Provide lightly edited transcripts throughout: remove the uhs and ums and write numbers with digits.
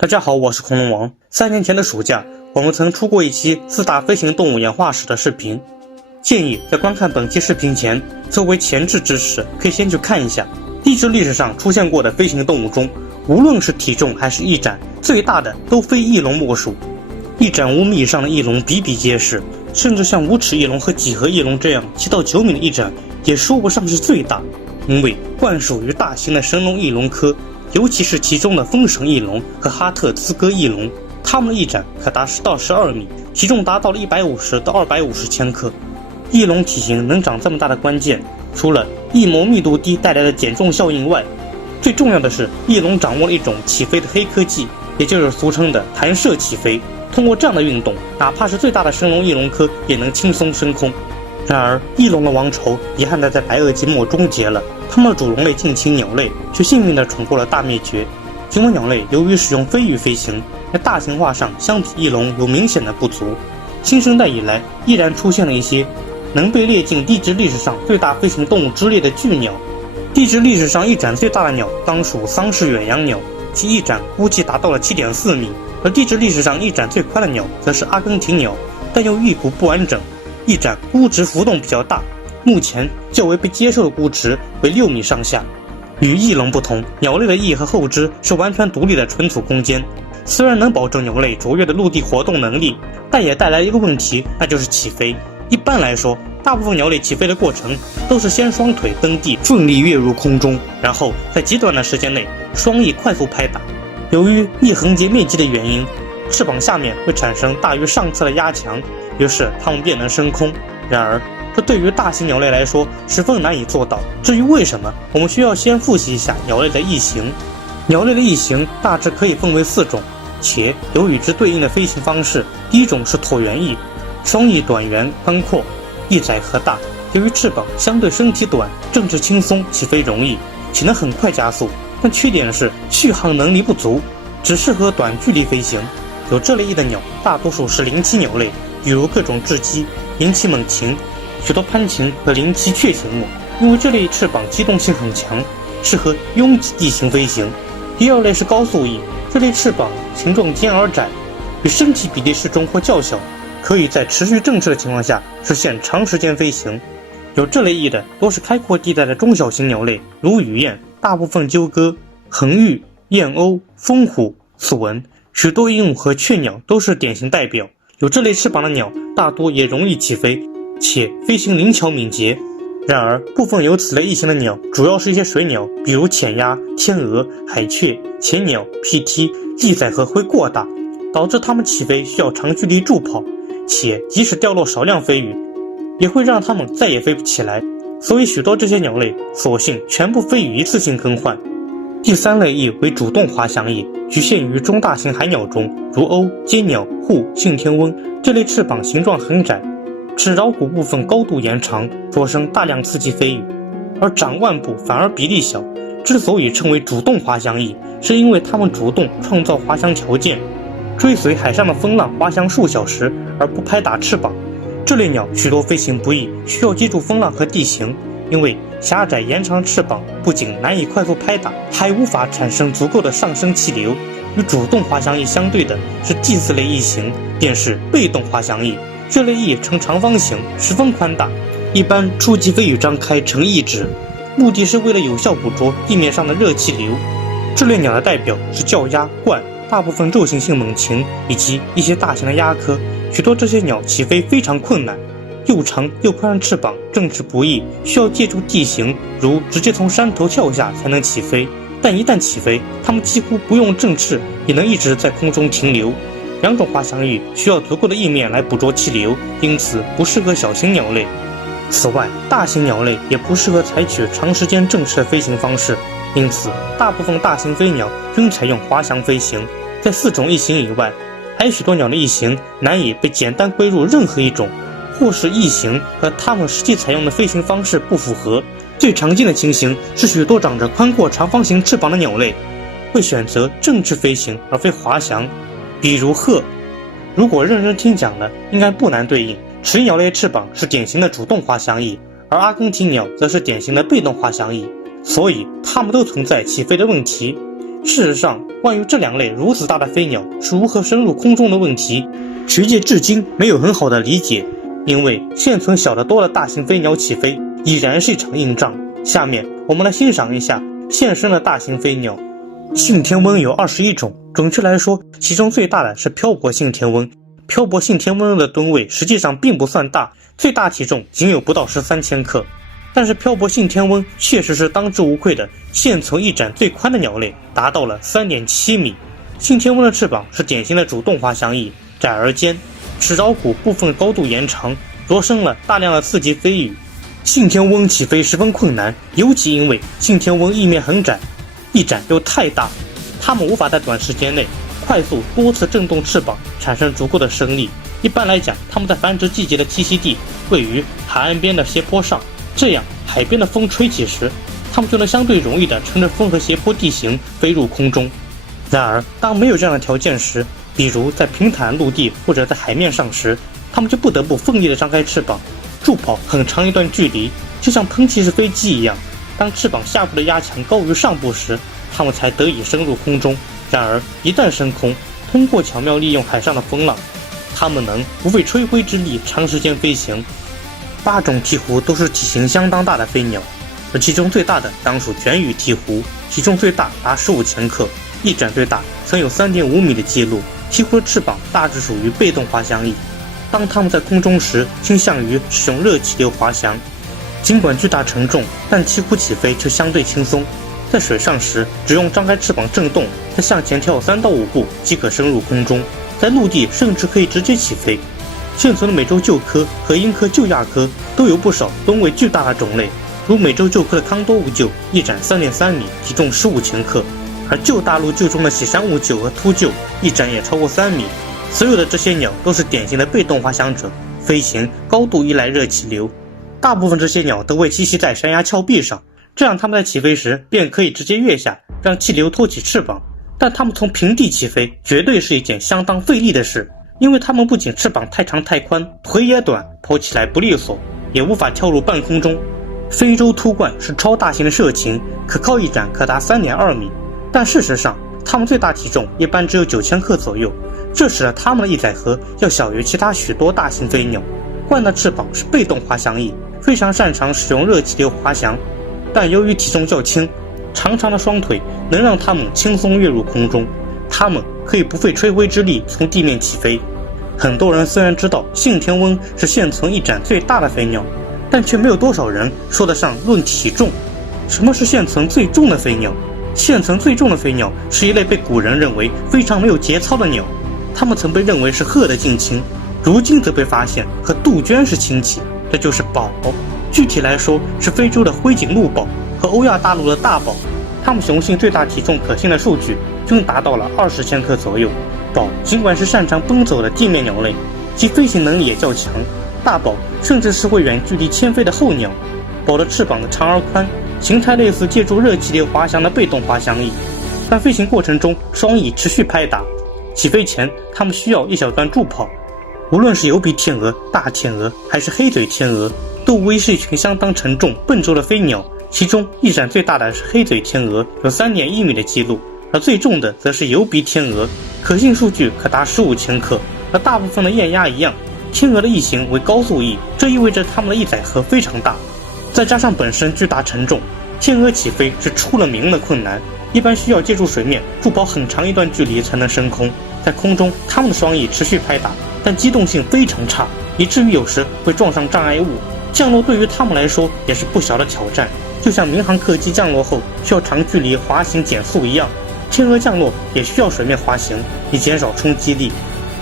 大家好，我是恐龙王。3年前的暑假，我们曾出过一期4大飞行动物演化史的视频，建议在观看本期视频前，作为前置知识，可以先去看一下。地质历史上出现过的飞行动物中，无论是体重还是翼展，最大的都非翼龙莫属。翼展5米以上的翼龙比比皆是，甚至像无齿翼龙和几何翼龙这样7到9米的翼展，也说不上是最大，因为惯属于大型的神龙翼龙科。尤其是其中的风神翼龙和哈特兹哥翼龙，它们的翼展可达10到12米，体重达到了150到250千克。翼龙体型能长这么大的关键，除了翼膜密度低带来的减重效应外，最重要的是翼龙掌握了一种起飞的黑科技，也就是俗称的弹射起飞。通过这样的运动，哪怕是最大的神龙翼龙科也能轻松升空。然而，翼龙的王朝遗憾地在白垩纪末终结了，它们的主龙类近亲鸟类却幸运地闯过了大灭绝。尽管鸟类由于使用飞羽飞行，在大型化上相比翼龙有明显的不足，新生代以来依然出现了一些能被列进地质历史上最大飞行动物之列的巨鸟。地质历史上翼展最大的鸟当属桑氏远洋鸟，其翼展估计达到了7.4米，而地质历史上翼展最宽的鸟则是阿根廷鸟，但由于翼骨不完整，翼展估值浮动比较大，目前较为被接受的估值为6米上下。与翼龙不同，鸟类的翼和后肢是完全独立的存储空间，虽然能保证鸟类卓越的陆地活动能力，但也带来一个问题，那就是起飞。一般来说，大部分鸟类起飞的过程都是先双腿蹬地，顺利跃入空中，然后在极短的时间内双翼快速拍打。由于翼横截面积的原因，翅膀下面会产生大于上侧的压强，于是它们便能升空。然而，这对于大型鸟类来说十分难以做到。至于为什么，我们需要先复习一下鸟类的翼型。鸟类的翼型大致可以分为4种，且有与之对应的飞行方式。第一种是椭圆翼，双翼短圆宽阔，翼窄和大。由于翅膀相对身体短，振翅轻松，起飞容易，且能很快加速。但缺点是续航能力不足，只适合短距离飞行。有这类翼的鸟大多数是灵栖鸟类，比如各种雉鸡、灵栖猛禽、许多攀禽和灵栖雀形目，因为这类翅膀机动性很强，适合拥挤地形飞行。第二类是高速翼，这类翅膀形状尖而窄，与身体比例适中或较小，可以在持续振翅的情况下实现长时间飞行。有这类翼的多是开阔地带的中小型鸟类，如雨燕、大部分鸠鸽、恒鹬、燕鸥、蜂虎、素蚊，许多鹦鹉和雀鸟都是典型代表。有这类翅膀的鸟大多也容易起飞，且飞行灵巧敏捷。然而，部分有此类翼型的鸟主要是一些水鸟，比如浅鸭、天鹅、海雀、潜鸟、屁踢，翼载荷会过大，导致它们起飞需要长距离助跑，且即使掉落少量飞羽，也会让它们再也飞不起来。所以许多这些鸟类索性全部飞羽一次性更换。第3类翼为主动滑翔翼，局限于中大型海鸟中，如鸥、尖鸟、户、信天翁。这类翅膀形状很窄，齿桡骨部分高度延长，着生大量刺激飞羽，而掌腕部反而比例小。之所以称为主动滑翔翼，是因为它们主动创造滑翔条件，追随海上的风浪滑翔数小时而不拍打翅膀。这类鸟许多飞行不易，需要记住风浪和地形，因为狭窄延长翅膀不仅难以快速拍打，还无法产生足够的上升气流。与主动滑翔翼相对的是第4类翼型，便是被动滑翔翼。这类翼呈长方形，十分宽大，一般初级飞羽张开成翼指，目的是为了有效捕捉地面上的热气流。这类鸟的代表是叫鸭、鹳，大部分肉行性猛禽以及一些大型的鸭科。许多这些鸟起飞非常困难，又长又宽的翅膀振翅不易，需要借助地形，如直接从山头跳下才能起飞。但一旦起飞，它们几乎不用振翅也能一直在空中停留。2种滑翔翼需要足够的翼面来捕捉气流，因此不适合小型鸟类。此外，大型鸟类也不适合采取长时间振翅的飞行方式，因此大部分大型飞鸟均采用滑翔飞行。在4种翼型以外，还有许多鸟的翼型难以被简单归入任何一种，或是翼型和它们实际采用的飞行方式不符合。最常见的情形是许多长着宽阔长方形翅膀的鸟类会选择振翅飞行而非滑翔，比如鹤。如果认真听讲了，应该不难对应。齿翼鸟类翅膀是典型的主动滑翔翼，而阿根廷鸟则是典型的被动滑翔翼，所以它们都存在起飞的问题。事实上，关于这两类如此大的飞鸟是如何升入空中的问题，学界至今没有很好的理解。因为现存小得多的大型飞鸟起飞已然是一场硬仗。下面我们来欣赏一下现身的大型飞鸟。信天翁有21种，准确来说，其中最大的是漂泊信天翁。漂泊信天翁的吨位实际上并不算大，最大体重仅有不到13千克。但是漂泊信天翁确实是当之无愧的现存翼展最宽的鸟类，达到了3.7米。信天翁的翅膀是典型的主动滑翔翼，窄而尖，齿桡骨部分高度延长，着生了大量的刺激飞羽。信天翁起飞十分困难，尤其因为信天翁翼面很窄，翼展又太大，它们无法在短时间内快速多次震动翅膀，产生足够的升力。一般来讲，它们在繁殖季节的栖息地位于海岸边的斜坡上，这样海边的风吹起时，它们就能相对容易地乘着风和斜坡地形飞入空中。然而，当没有这样的条件时，比如在平坦陆地或者在海面上时，它们就不得不奋力地张开翅膀，助跑很长一段距离，就像喷气式飞机一样。当翅膀下部的压强高于上部时，它们才得以升入空中。然而，一旦升空，通过巧妙利用海上的风浪，它们能不费吹灰之力长时间飞行。8种鹈鹕都是体型相当大的飞鸟，而其中最大的当属卷羽鹈鹕，体重最大达15千克，翼展最大曾有3.5米的记录。鹈鹕的翅膀大致属于被动滑翔翼，当它们在空中时倾向于使用热气流滑翔。尽管巨大沉重，但鹈鹕起飞却相对轻松。在水上时，只用张开翅膀震动，再向前跳3到5步即可升入空中。在陆地甚至可以直接起飞。现存的美洲鹫科和英科旧亚科都有不少吨位巨大的种类，如美洲鹫科的康多乌鹫，翼展3.3米，体重15千克；而旧大陆鹫中的喜山乌鹫和秃鹫，翼展也超过3米。所有的这些鸟都是典型的被动滑翔者，飞行高度依赖热气流。大部分这些鸟都会栖息在山崖峭壁上，这样它们在起飞时便可以直接跃下，让气流托起翅膀。但它们从平地起飞绝对是一件相当费力的事，因为它们不仅翅膀太长太宽，腿也短，跑起来不利索，也无法跳入半空中。非洲秃鹳是超大型的射禽，可靠翼展可达3.2米，但事实上它们最大体重一般只有9千克左右，这使得它们的翼载荷要小于其他许多大型飞鸟。鹳的翅膀是被动滑翔翼，非常擅长使用热气流滑翔，但由于体重较轻，长长的双腿能让它们轻松跃入空中，它们可以不费吹灰之力从地面起飞。很多人虽然知道信天翁是现存翼展最大的飞鸟，但却没有多少人说得上论体重。什么是现存最重的飞鸟？现存最重的飞鸟是一类被古人认为非常没有节操的鸟，它们曾被认为是鹤的近亲，如今则被发现和杜鹃是亲戚，这就是宝。具体来说是非洲的灰颈鹿宝和欧亚大陆的大宝，它们雄性最大体重可信的数据均达到了20千克左右。宝尽管是擅长奔走的地面鸟类，其飞行能力也较强，大宝甚至是会远距离迁飞的候鸟。宝的翅膀长而宽，形态类似借助热气流滑翔的被动滑翔翼，但飞行过程中双翼持续拍打，起飞前它们需要一小段助跑。无论是疣鼻天鹅、大天鹅还是黑嘴天鹅，都无疑是一群相当沉重笨拙的飞鸟，其中翼展最大的是黑嘴天鹅，有3.1米的记录，而最重的则是疣鼻天鹅，可信数据可达15千克。和大部分的雁鸭一样，天鹅的翼型为高速翼，这意味着它们的翼载荷非常大，再加上本身巨大沉重，天鹅起飞是出了名的困难，一般需要借助水面助跑很长一段距离才能升空。在空中，它们的双翼持续拍打，但机动性非常差，以至于有时会撞上障碍物。降落对于它们来说也是不小的挑战，就像民航客机降落后需要长距离滑行减速一样，天鹅降落也需要水面滑行，以减少冲击力。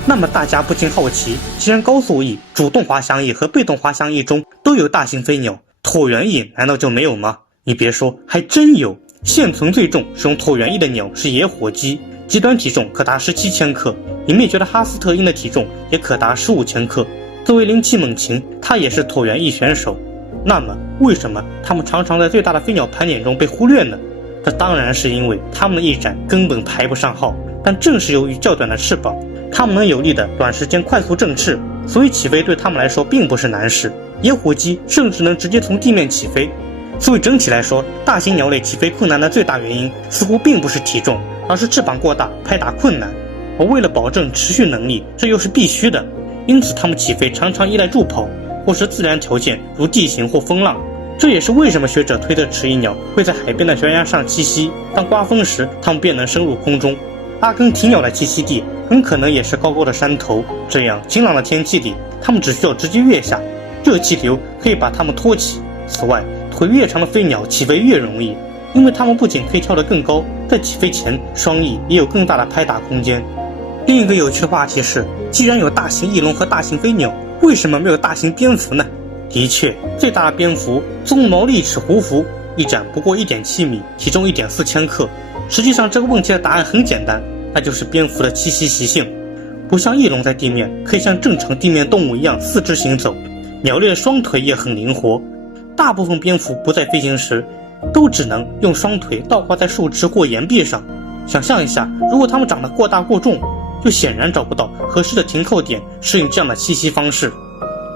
那么大家不禁好奇，既然高速翼、主动滑翔翼和被动滑翔翼中都有大型飞鸟，椭圆翼难道就没有吗？你别说，还真有。现存最重使用椭圆翼的鸟是野火鸡，极端体重可达17千克，已灭绝的哈斯特鹰的体重也可达15千克。作为灵气猛禽，它也是椭圆翼选手。那么为什么它们常常在最大的飞鸟盘点中被忽略呢？这当然是因为它们的翼展根本排不上号，但正是由于较短的翅膀，它们能有力的短时间快速振翅，所以起飞对它们来说并不是难事。野火鸡甚至能直接从地面起飞，所以整体来说，大型鸟类起飞困难的最大原因似乎并不是体重，而是翅膀过大，拍打困难。而为了保证持续能力，这又是必须的，因此它们起飞常常依赖助跑，或是自然条件如地形或风浪。这也是为什么学者推测迟翼鸟会在海边的悬崖上栖息，当刮风时，它们便能升入空中。阿根廷鸟的栖息地很可能也是高高的山头，这样晴朗的天气里，它们只需要直接跃下，热气流可以把它们托起。此外，腿越长的飞鸟起飞越容易，因为它们不仅可以跳得更高，在起飞前双翼也有更大的拍打空间。另一个有趣的话题是，既然有大型翼龙和大型飞鸟，为什么没有大型蝙蝠呢？的确，最大的蝙蝠棕毛利齿狐蝠一展不过 1.7 米，体重1.4千克。实际上这个问题的答案很简单，那就是蝙蝠的栖息习性。不像翼龙在地面可以像正常地面动物一样四肢行走，鸟类的双腿也很灵活。大部分蝙蝠不在飞行时都只能用双腿倒挂在树枝或岩壁上。想象一下，如果它们长得过大过重，就显然找不到合适的停靠点适应这样的栖息方式。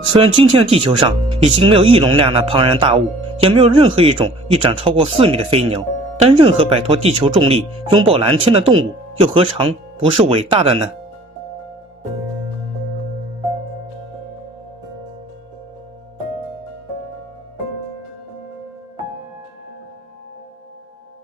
虽然今天的地球上已经没有翼龙那样的庞然大物，也没有任何一种翼展超过4米的飞鸟，但任何摆脱地球重力拥抱蓝天的动物又何尝不是伟大的呢？